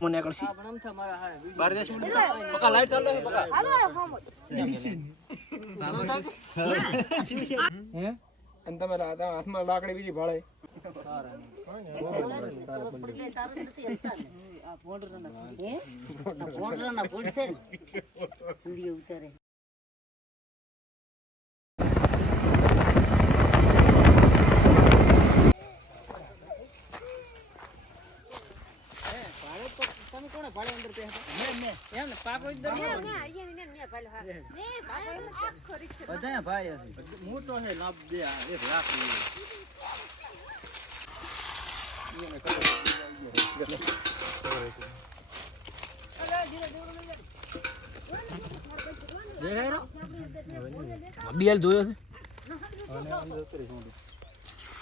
મને કળસી આપણ તમારા હારે બાર દેશ પકા લાઈટ ચાલુ છે પકા હાલો ફોમ હે અને તમારા હાથમાં લાકડી બીજી ભાળે બધા ભાઈ મોટો છે લાભ દે 1 લાખ બીએલ જોયો છે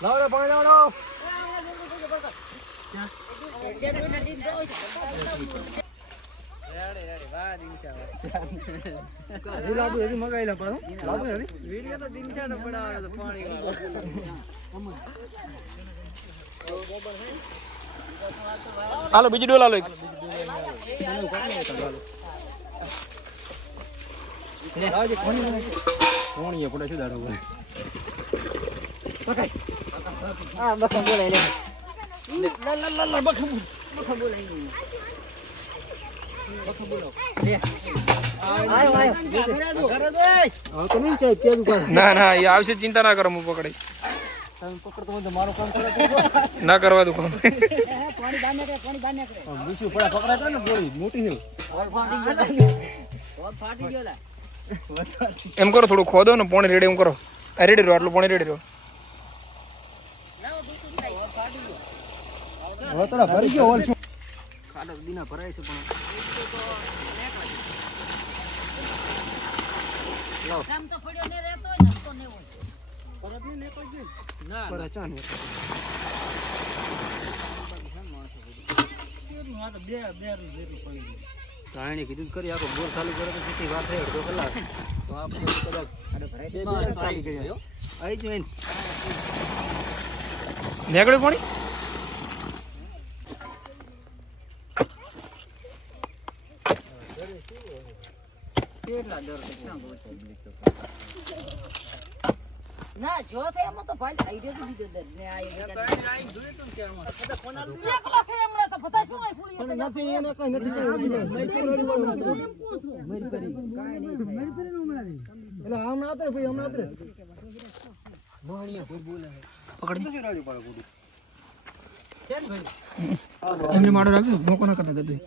લાવ રે પાણી લાવ લાડુ હજી મગાઈલા પાછું લાડુ હજી વિડિયો તો દિનશાનો પડાવે તો પાણી હાલો બીજી ડોલ હાલો એક કોણીએ પડે શું દાડો પકડ આ બખમ બોલાય લે ના ના એ આવશે ચિંતા ના કરો હું પકડીશ ના કરવા દો કામ એમ કરો થોડું ખોદો ને પોણી રેડી એમ કરો રેડી રહ્યો આટલું પોણી રેડી રહ્યો ભરી ગયો હોલ ખાડો દીના ભરાય છે પણ કામ તો પડ્યો ને રહેતો ને તો ને હોય પરત ને કોઈ ગયું ના પર અચાન કાંઈ કીધું કરી આખો બોર ચાલુ કરે તો કેટલી વાત થાય અડધો કલાક તો આપણે કદાચ ખાલી કરી આવી જોઈને નીકળ્યું પાણી કેટલા દર ના જો તે એમાં તો ભાઈ આઈ રહ્યો બીજો દર ને આઈ જોઈ તું કે આમાં ફોન આલ દે એકલો છે હમણાં તો પતા શું આઈ ફૂલી નથી એને કઈ નથી મરી કરી કાઈ નહીં મરી કરી નો મળે એટલે આમ ના ઉતરે ભાઈ આમ ના ઉતરે મોહણીએ કોઈ બોલે પકડી નથી રાડી પાડો કુડી કેમ ભાઈ એમને માડો રાખજો મોકો ના કરતા દે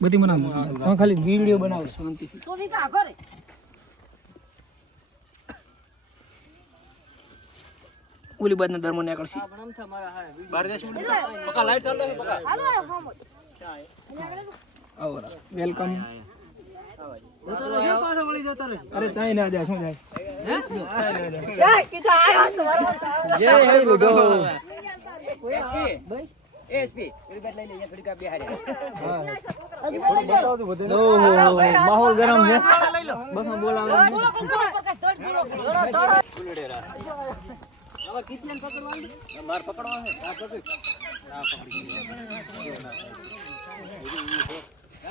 બધી મને તમે ખાલી વિડિયો બનાવો શાંતિથી તો વી કા કરે ઓલી બાદના દરમો નીકળશે આપણ આમ તમારા હારે બાર દેશ પકા લાઈટ ચાલુ છે પકા હાલો ફોમ આવરા વેલકમ પાછો વળી જતો રે અરે ચાઈ ના જાય શું જાય જય કીધા આયો તો જય હે બુડો એસપી એની બેટ લઈ લે થોડી કા બિહાર્યા બતાવો તો બધે માહોલ ગરમ છે બસ હું બોલાવું હવે કેટલાને પકડવાનું માર પકડવા છે આ પકડ ના પકડી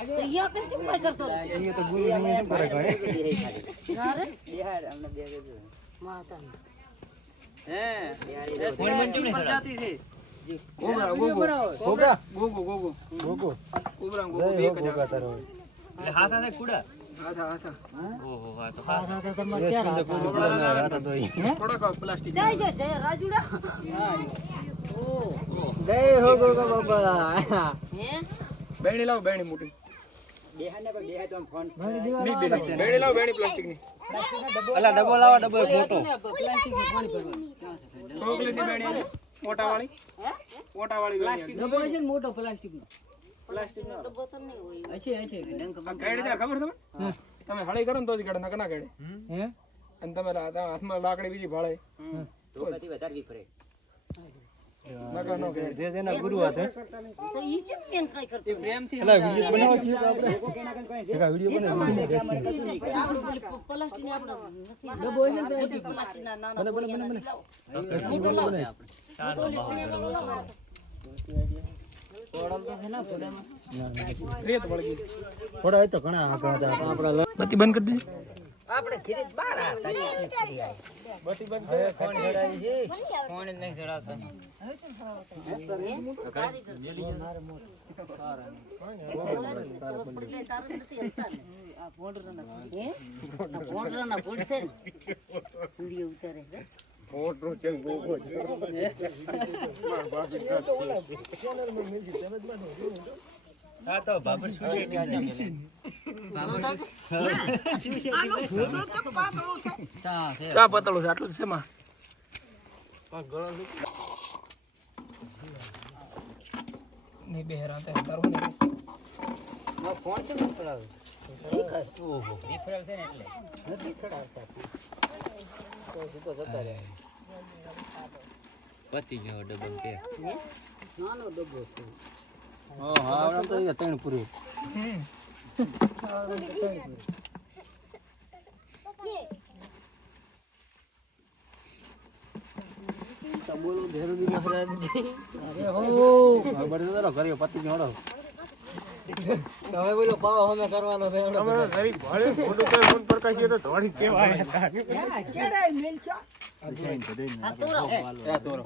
તો યા કેમ ચુપ કરતો રે અહીંયા તો ગુરુ નહીં શું કરે ઘરે ના રે બિહાર અમને બે માતા હે કોઈ મંજૂર નહીં જાતી છે કોબરા ગોગો કોબરા ગોગો ગોગો ગોગો કોબરા ગોગો બે જ ગોગા તારો એટલે હાથ હાથે કુડા આસા આસા ઓહો હા તો હા તો તમારે ક્યાં થોડાક પ્લાસ્ટિક જય જય જય રાજુડા ઓ જય હો ગોગો બાબા હે બેણી લાવ બેણી મોટી બેહાને પર બેહા તો ફોન બેણી લાવ બેણી પ્લાસ્ટિક ની અલા ડબો લાવો ડબો મોટો પ્લાસ્ટિક નું પાણી ભરવાનું ચોકલેટની બેણી છે મોટા વાળી હે મોટા વાળી બેણી ડબ્બો છે ને મોટો પ્લાસ્ટિક નો પ્લાસ્ટિક નો ડબ્બો તો નહીં હોય હશે ડંક આ કેડે જા ખબર તમે તમે હળી કરો ને તો જ કેડે નકના કેડે હે અને તમે હાથમાં લાકડી બીજી ભાળે તો કદી વધારવી પડે નકા નો કેડે જે જેના ગુરુ હતા તો ઈ ચમ બેન કઈ કરતો પ્રેમથી અલા વિડિયો બનાવો છે આપણે એક વિડિયો બનાવી મને કશું નહીં કરે પ્લાસ્ટિક ને આપણે ડબ્બો છે ને પ્લાસ્ટિક ના ના બને મોટો લાવો આપણે થોડા હોય તો ઘણા આગળ હતા. બત્તી બંધ કરી દીધી. આપણે ખીરી જ બહાર આ તારી ખીરી આ. ફોન ચડાવી છે ફોન જ નહીં ચડાવતા હા તો બાબર શું છે ચા પાતળું છે આટલું જ છે માં. નહીં બે હેરાન થાય તારું ને. ફોન કેમ ચડાવે ઓહો ડિફરન્સ છે ને એટલે નથી ચડાવતા તો સીધો જતા રહે પતી ગયો ડબલ કે નાનો ડબ્બો છે. હા આવડે તો એ ત્રણ પૂરી. બોલો ભેરુદી મહારાજ બળે તો કર્યો પતિ જોડો. હવે બોલો પાવ અમે કરવાનો છે કેડાય મેલ છો. આ તોરો.